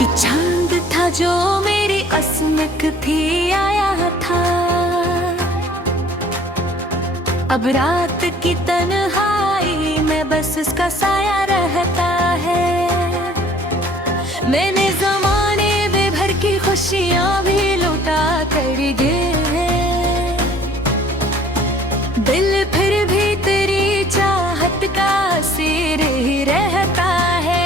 ये चांद था जो मेरी अस्मक थी आया था, अब रात की तन्हाई में बस उसका साया रहता है। मैंने ज़माने में भर की खुशियाँ भी लुटा कर गए, दिल फिर भी तेरी चाहत का असीर ही रहता है।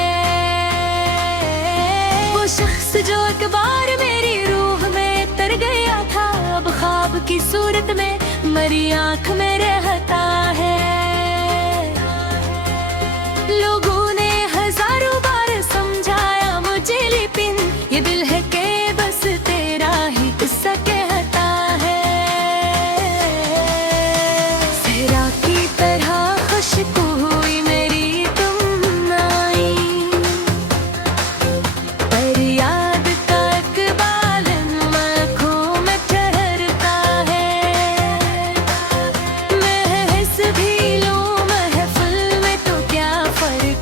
वो शख्स जो एक बार मेरी रूह में तर गया था, अब ख्वाब की सूरत में मेरी आँख में रहता है। लोगों ने हजारों बार समझाया मुझे, लेकिन ये दिल है कि बस तेरा ही किस्सा कहता है। सहरा की तरह खुशबू हुई मेरी तुम आई, पर याद का इकबाल इन आँखों में ठहरता है। मैं हिस्स भी लूं महफिल में तो क्या फर्क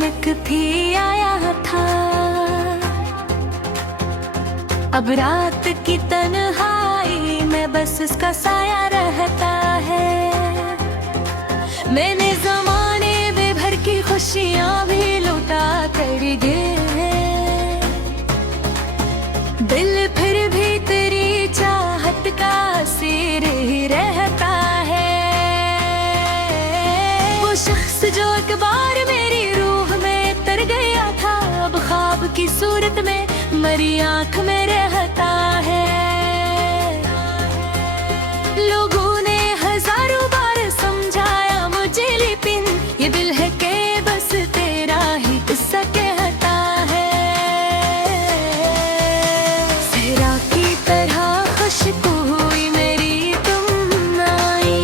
अचानक भी आया था। अब रात की तन्हाई में बस उसका साया रहता है। मैंने ज़माने में भर की खुशियाँ भी लुटा कर गए, दिल फिर भी तेरी चाहत का असीर ही रहता है। वो शख्स जो एक बार मेरी रूह में तर गया था, अब ख्वाब की सूरत में मरी आँख में रहता है। लोगों ने हजारों बार समझाया मुझे, लेकिन ये दिल है कि बस तेरा ही किस्सा कहता है। सहरा की तरह खुशबू हुई मेरी तुम आई,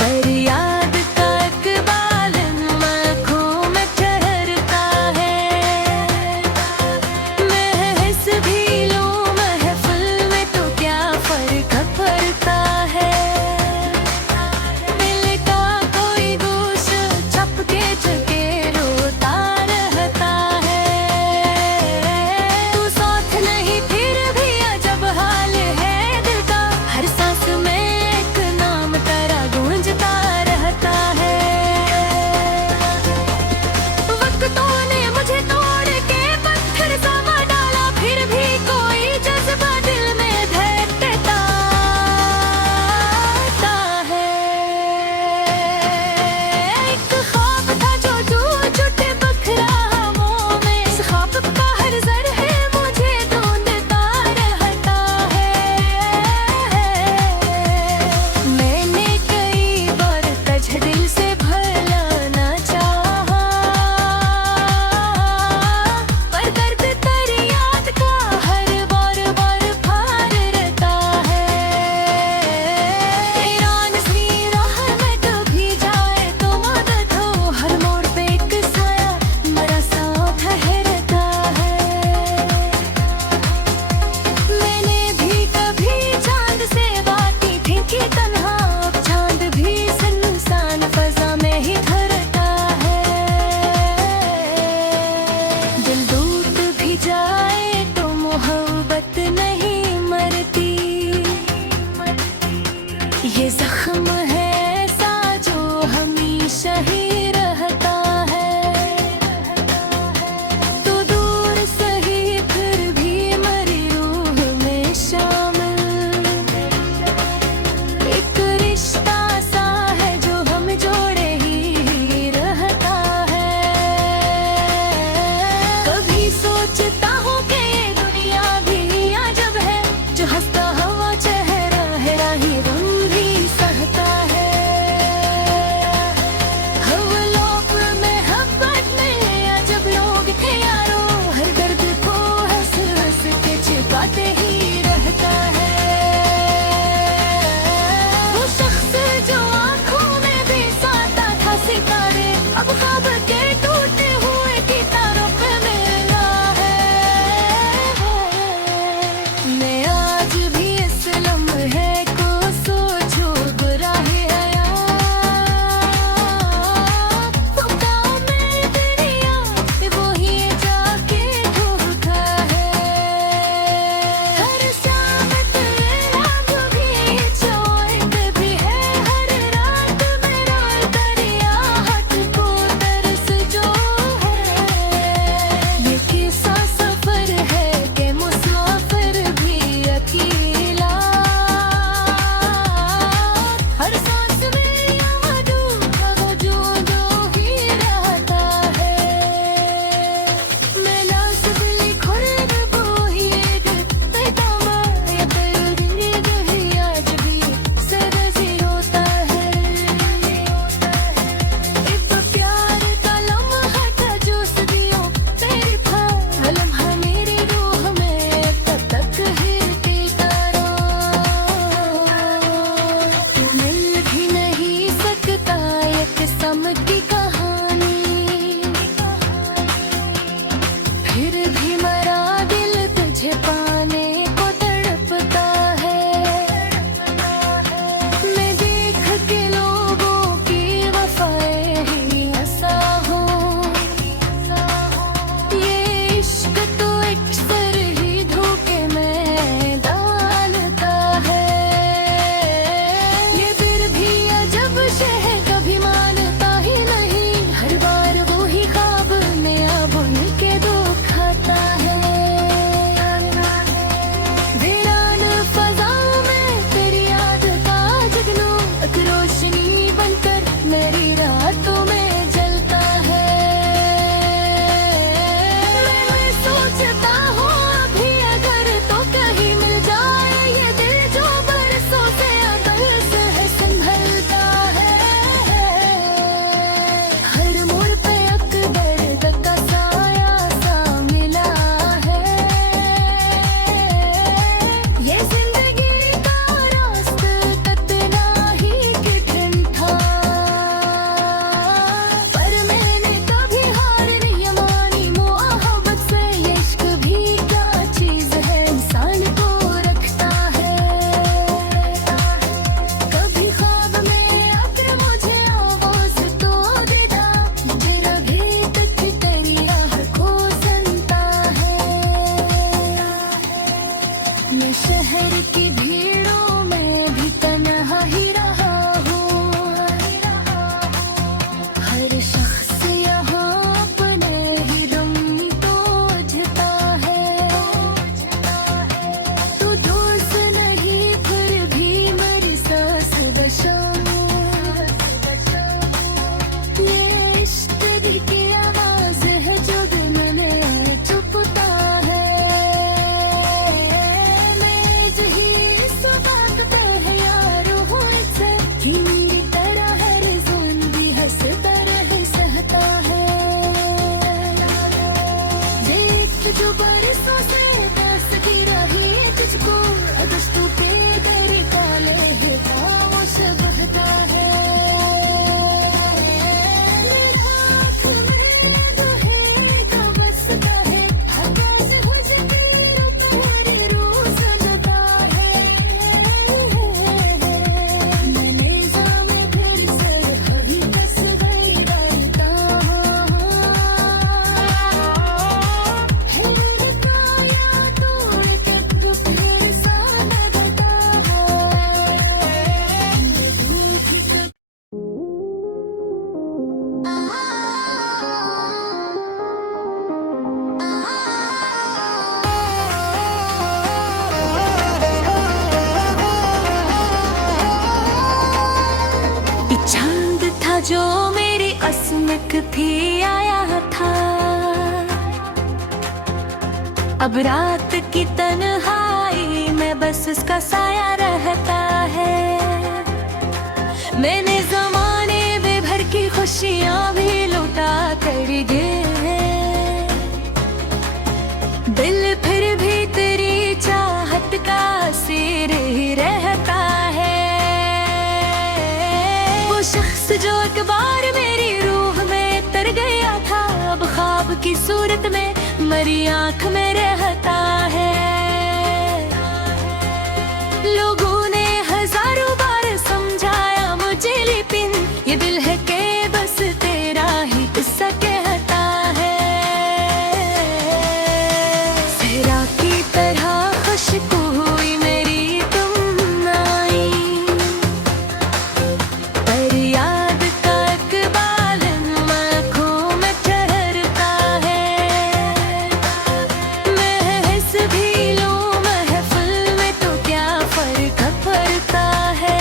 पर याद का इकबाल इन आँखों में ठहरता है। मैं हिस भी लूं महफिल में तो क्या फर्क पड़ता है। दिल का कोई गोश छप के जगे रोता रहता है। तू साथ नहीं फिर भी अजब हाल है दिल का, हर सांस में एक नाम तेरा गूंजता रहता है। वक्तों ने मुझे तोड़ के पत्थर सा मार डाला, फिर भी कोई जज्बा दिल में धड़कता है। एक ख्वाब था जो टूट टूटे बखरा मुँह में, इस ख्वाब का हर ज़र्रे मुझे ढूंढता रहता है। मैंने कई बार तुझे दिल से भुलाना चाहा, पर दर्द तेरी याद का हर बार फार रहता है। तेरा नज़री राह में कभी जाए तो मदद हो, हर मोड़ पे एक साया मेरा साथ ठहरता है। मैंने भी कभी चांद से बातें थी कि तन्हा, अब चांद भी सुनसान फ़ज़ा में ही ठहरता है। दिल टूट भी जाए तो मोहब्बत नहीं मरती, ये जख्म है ऐसा जो हमेशा ही रहता है। तो दूर सही फिर भी मरी रूह में शामिल, एक रिश्ता सा है जो हम जोड़े ही रहता है। कभी सोचता हूँ कि ये दुनिया भी अजब है, जो हंसता हुआ चेहरा है राही गम भी सहता है। हम लोग मोहब्बत में अजब लोग थे यारो, हर दर्द को हंस हंस के छिपाते ही रहता है। वो शख्स जो आँखों में भी साता था सितारे, अब ख्वाब के टूटे हुए की तरफ मिला है। मैं आज भी इस लम्हे को सोचूं बुरा है आया, खुदा में तेरी याद वो ही जाके ढूंढता है। हर शाम तेरा जो भी चोट भी है, हर रात मेरा दरिया हट को तरस जो है। ये कैसा सफर है कि मुसाफिर भी अकेला, हर सांस में आमदू वो जो ही रहता है। मैं लाज़िम लिखुर वो ही तैतामा या दर्द ही आज भी सरज़ी होता है। एक प्यार का लम्हा था जो सदियों तेरी भाल, लम्हा मेरी रूह में तब तक ही जीता रहा। तू मिल भी नहीं सकता ये किस्म की कहानी, फिर भी मरा दिल तुझे पाने को तड़पता है। मैं देख के लोगों की वफ़ाएं ही हंसा चांद था जो मेरी अस्मक थी आया था, अब रात की तन्हाई में बस उसका साया रहता है। मैंने ज़माने में भर की खुशियाँ भी लुटा कर गए, दिल फिर भी तेरी चाहत का सिर ही रहता है। वो शख्स जो एक बार मेरी रूह में तर गया था, अब ख्वाब की सूरत में मरी आँख में रहता है। लोगों ने हजारों बार समझाया मुझे, लेकिन ये दिल है कि बस तेरा ही किस्सा कहता है। सहरा की तरह खुशबू हुई मेरी तुम आई, पर याद का इकबाल इन आँखों में ठहरता है। मैं हिस्स भी लूं महफिल में तो क्या फर्क पड़ता है।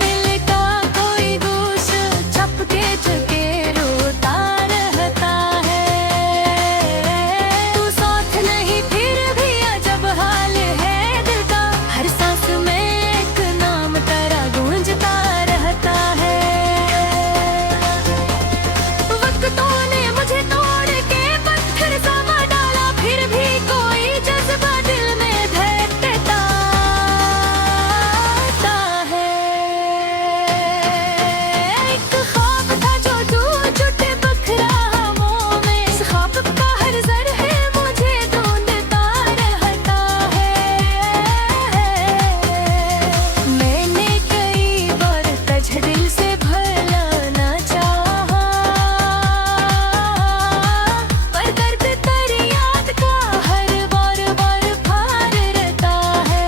दिल का कोई गोश छप के चुके रोता रहता है। तू साथ नहीं फिर भी अजब हाल है दिल का, हर सांस में एक नाम तेरा गूंजता रहता है। वक्तों ने मुझे तोड़ के पत्थर सा मार डाला, फिर भी कोई जज्बा दिल में धड़कता है। एक ख्वाब था जो टूट टूटे बखरा हवाओं में, इस ख्वाब का हर ज़र्रे मुझे ढूंढता रहता है। मैंने कई बार तुझे दिल से भुलाना चाहा, पर दर्द तेरी याद का हर बार फार रहता है।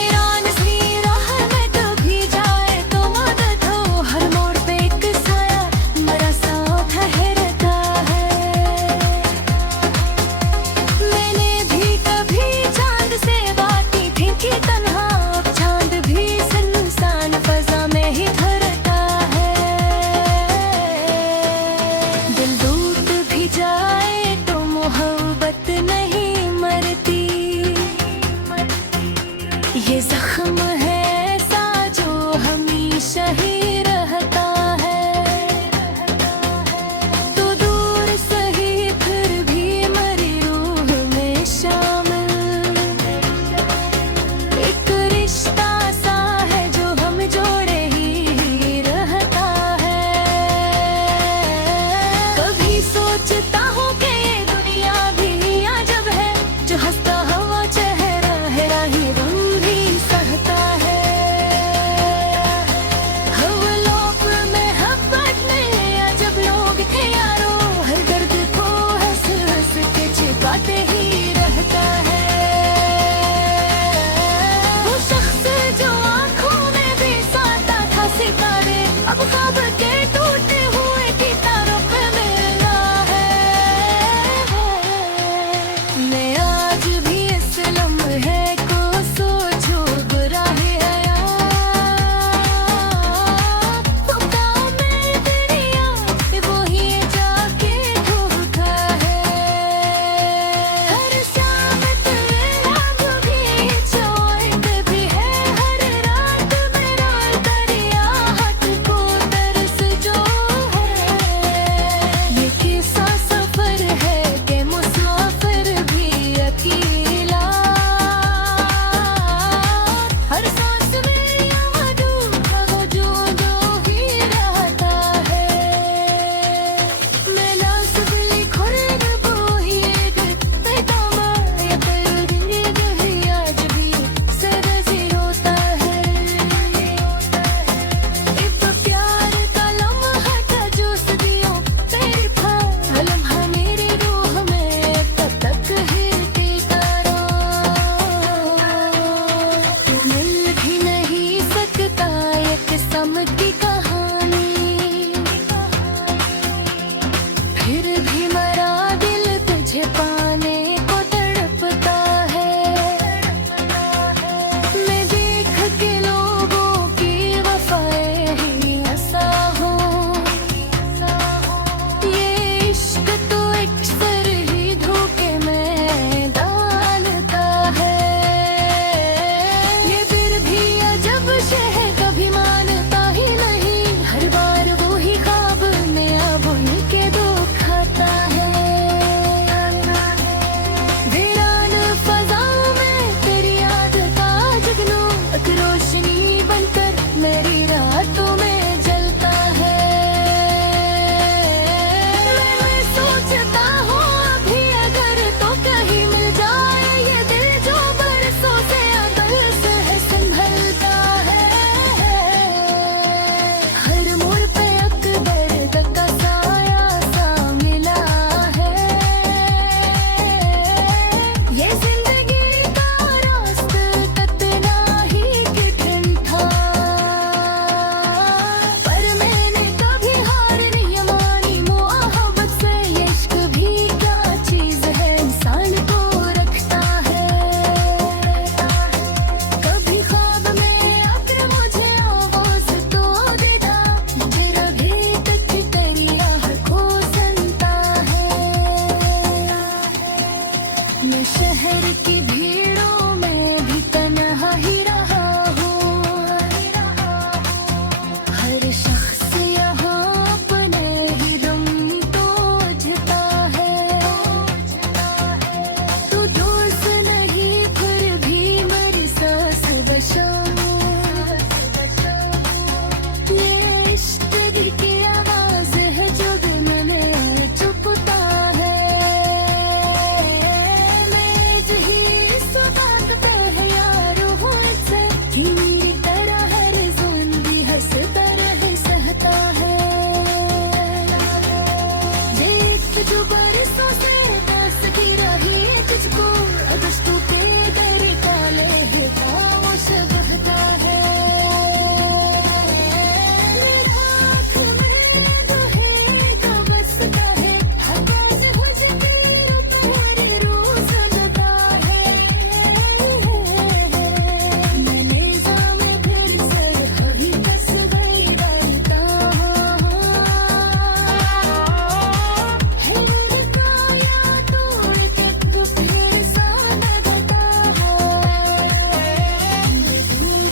ईरान सी राह में कभी जाए तो मदद हो, हर मोड़ पे एक साया मेरा साथ ठहरता है। मैंने भी कभी चांद से बातें थी कि तन्हा, अब चांद भी सुनसान फजा में ही ठहरता है। दिल टूट भी जाए तो मोहब्बत नहीं मरती, ये जख्म है ऐसा जो हमेशा ही रहता है। तो दूर सही फिर भी मरी रूह में शामिल, एक रिश्ता सा है जो हम जोड़े ही रहता है। कभी सोचता हूँ कि ये दुनिया भी अजब है, जो हंसता हुआ चेहरा है राही गम भी सहता है। हवलों में मोहब्बत में अजब लोग थे यारो, हर दर्द को हंस हंस के छिपाते ही रहता है। वो शख्स जो आँखों में भी साता था सितारे, अब ख्वाब के टूटे हुए की तरफ मिला है। मैं आज भी इस लम्हे को सोचूं बुरा ही आया, तो गाँव में तेरी याद वो ही जाके धोखा है। हर शाम तेरा भी चोट भी है, हर रात मेरा दरिया हट को तरस जो है। ये किस्सा सफर है कि मुसाफिर भी अकेला, हर सांस में मधु का वजूद ही रहता है। मैं लासबली खुशबू ही एक पैगामा, ये दर्द ही आज भी सरजी होता है। एक प्यार का लम्हा था जो सदियों तेरी था, लम्हा मेरी रूह में तब तक हिलता रहा। मिल भी नहीं सकता ये किस्म की कहानी, फिर भी मरा दिल तुझे पाने को तड़पता है। मैं देख के लोगों कभी मानता ही नहीं, हर बार वो ही ख्वाब नया बुन के दो खाता है। वीरान फजाओं में तेरी याद का जगनू, एक रोशनी बनकर मेरी रातों में जलता है। मैं सोचता हूँ अभी अगर तो कहीं मिल जाए ये दिल जो बरसों से अकल से है संभलता है। हर मोड़ पे अकबर का साया सा मिला है। ये जिंदगी का रास्ता कितना ही कठिन था, पर मैंने कभी हार नहीं मानी मोहब्बत से। ये इश्क भी क्या चीज है इंसान को रखता है। कभी ख्वाब में आकर मुझे आवाज तो देता, तेरा भी तक तेरी आह को सुनता है। मैं शहर की भीड़ों में भी तन्हा ही रहा हूँ, हर शख्स यहाँ अपने ही दम तोड़ता है। तू दोस्त नहीं फिर भी मेरी सांस बचाओ। ये इश्क दिल की आवाज है जो दिन में चुपता है। मैं जो ही इस बात पे है यार हूँ इससे, कि मेरी तरह हर जिंदगी हंसता रहे सहता है। जीत जो बरसों से दस की रही तुझको, अगस्तों के डर काले है पाँव से बहता है। आँख में दुहे का बसता है, आकाश हुजके रुपये रोज सुनता है। मैं निज़ाम फिर सर हरी तस्वीर डालता है। उड़ता या तोड़ के तू फिर सा लगता है। ये दुख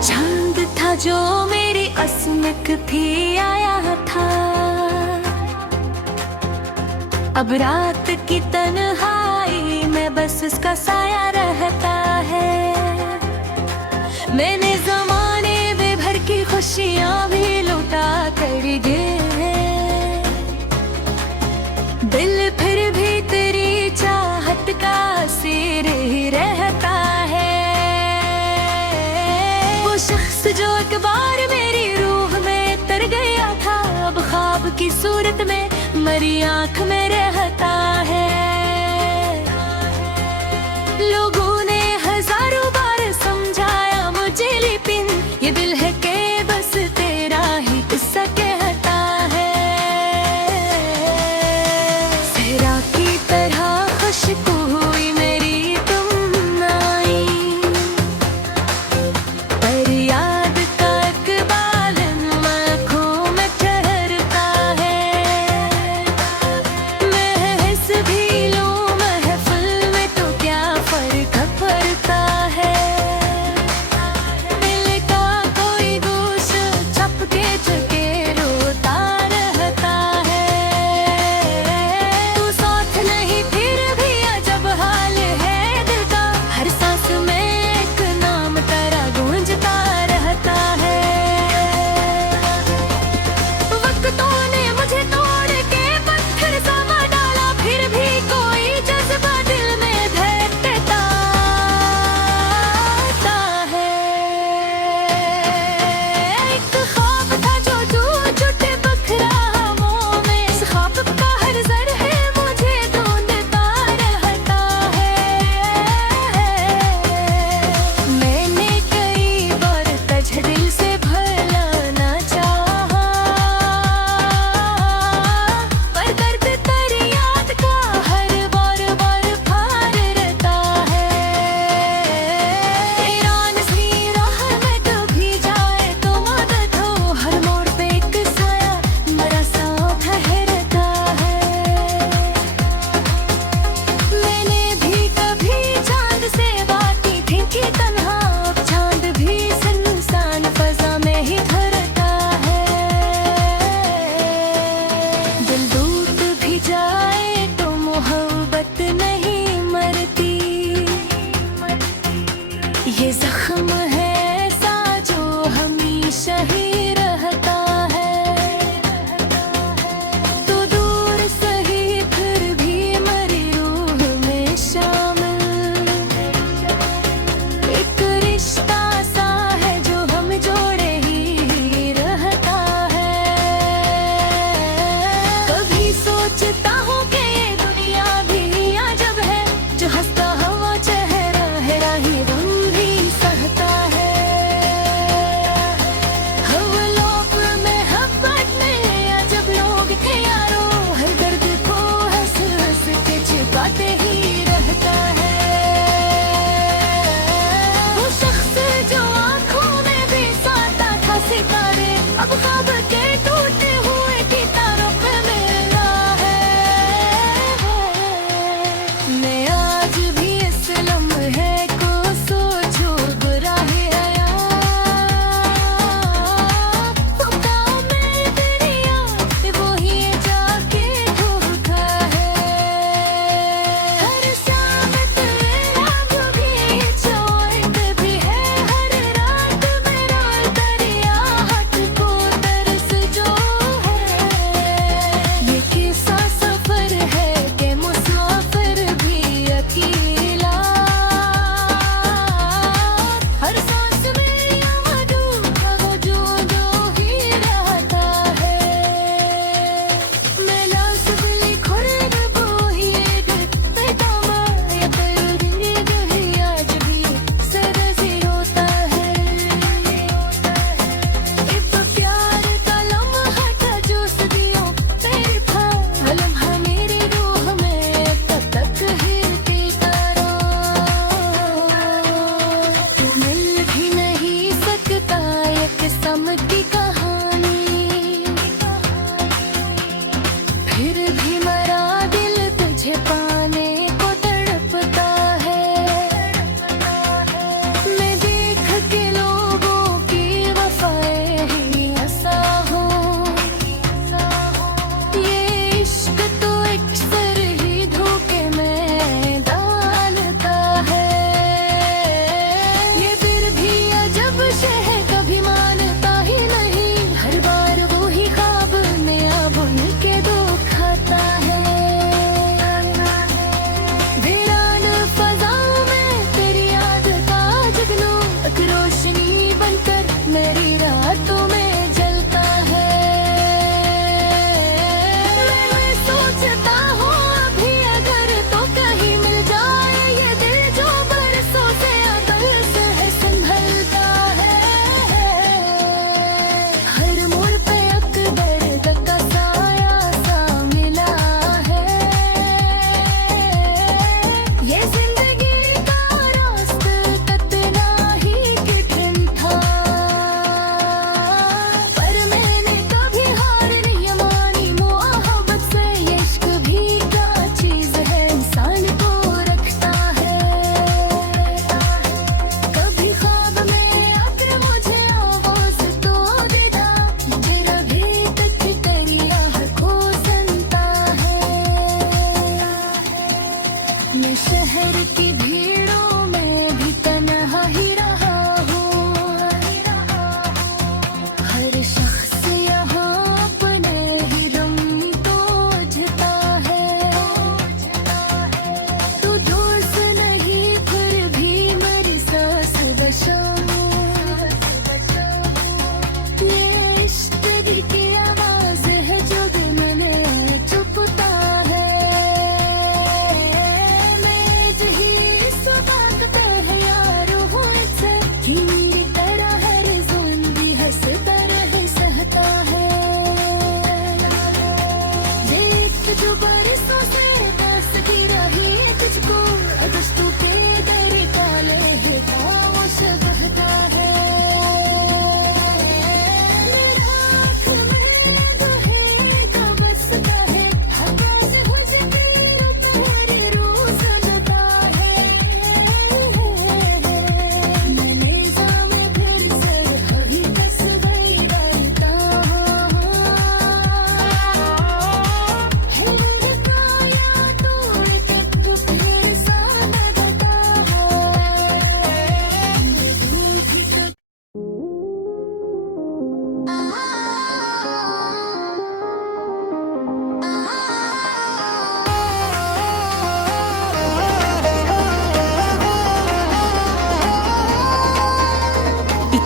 चांद था जो मेरी अस्मक थी आया था, अब रात की तन्हाई में बस उसका साया रहता है। मैंने जमाने में भर की खुशियाँ भी लुटा कर गए, दिल फिर भी तेरी चाहत का सिर ही रहता है। वो शख्स जो एक बार मेरी रूह में तर गया था, अब ख्वाब की सूरत में मेरी आंख में रहता है। लोगों ने हजारों बार समझाया मुझे, लेकिन ये दिल है के बस तेरा ही किस्सा कहता है। सहरा की तरह खुशबू हुई मेरी तुम आई, पर याद का इकबाल इन आँखों में ठहरता है। महस भी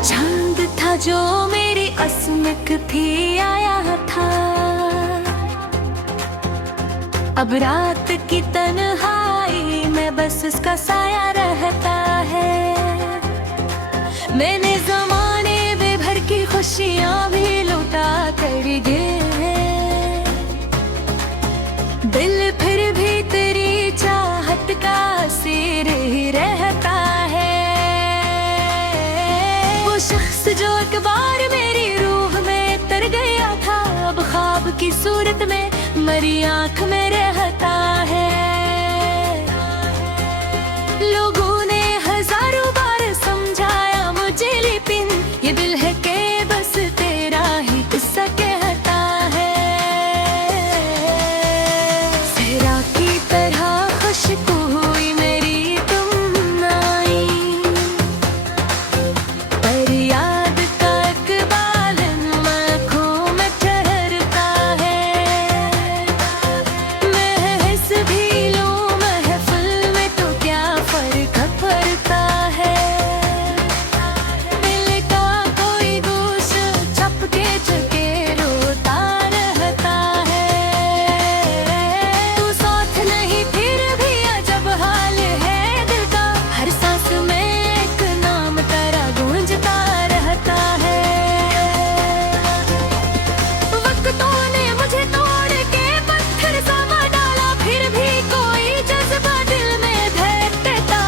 चांद था जो मेरी अस्मक थी आया था, अब रात की तन्हाई में बस उसका साया रहता है। मैंने जमाने में भर की खुशियां भी लुटा कर गे, दिल फिर भी तेरी चाहत का सिर ही रहता है। वो शख्स जो एक बार मेरी रूह में तर गया था, अब ख्वाब की सूरत में मरी आंख में रहता है। लोगों ने हजारों बार समझाया मुझे, लेकिन ये दिल है कि बस तेरा ही किस्सा कहता है। सहरा की तरह खुशबू हुई मेरी तुम आई, पर याद का इकबाल इन आँखों में ठहरता है। मैं हिस भी लूं महफिल में तो क्या फर्क पड़ता है। दिल का कोई गोश चपके चके रोता रहता है। तू साथ नहीं फिर भी अजब हाल है दिल का, हर सांस में एक नाम तेरा गूंजता रहता है। वक्तों ने मुझे तोड़ के पत्थर सा डाला, फिर भी कोई जज्बा दिल में धड़कता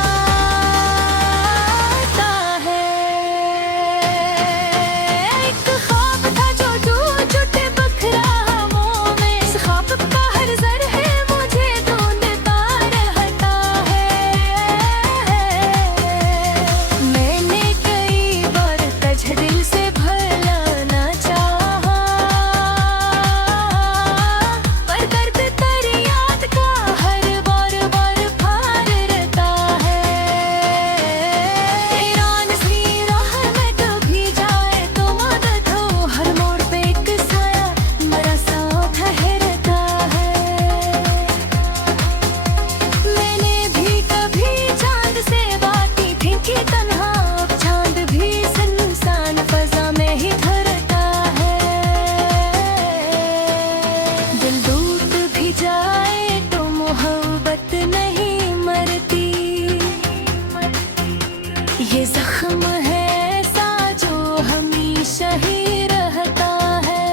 है। एक ख्वाब था जो टूट टूटे बखरा मुँह में, इस ख्वाब का हर ज़र्रे मुझे ढूंढता रहता है। मैंने कई बार तुझे दिल से भुलाना चाहा, पर दर्द तेरी याद का हर बार फार रहता है। तेरा नज़ीर राह में कभी जाए तो मदद हो, हर मोड़ पे एक साया मेरा साथ ठहरता है। मैंने भी कभी चांद से बातें थी कि तन्हा, अब चांद भी सुनसान फजा में ही ठहरता है। दिल टूट भी जाए तो मोहब्बत नहीं मरती, ये जख्म है ऐसा जो हमेशा ही रहता है।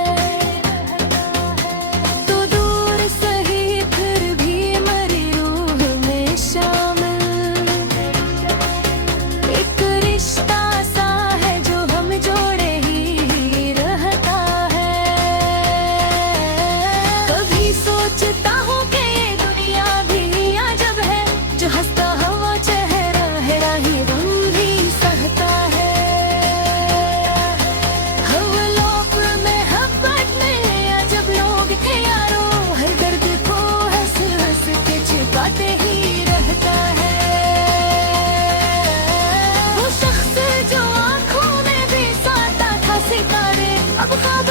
तो दूर सही फिर भी मरी रूह में शामिल, एक रिश्ता सा है जो हम जोड़े ही रहता है। कभी सोचता हूँ कि ये दुनिया भी अजब है, जो हंसता हुआ चेहरा है राही गम भी सहता है। हवलों में मोहब्बत में अजब लोग थे यारो, हर दर्द को हंस हंस के छिपाते ही रहता है। वो शख्स जो आँखों में भी साता था सितारे, अब ख्वाब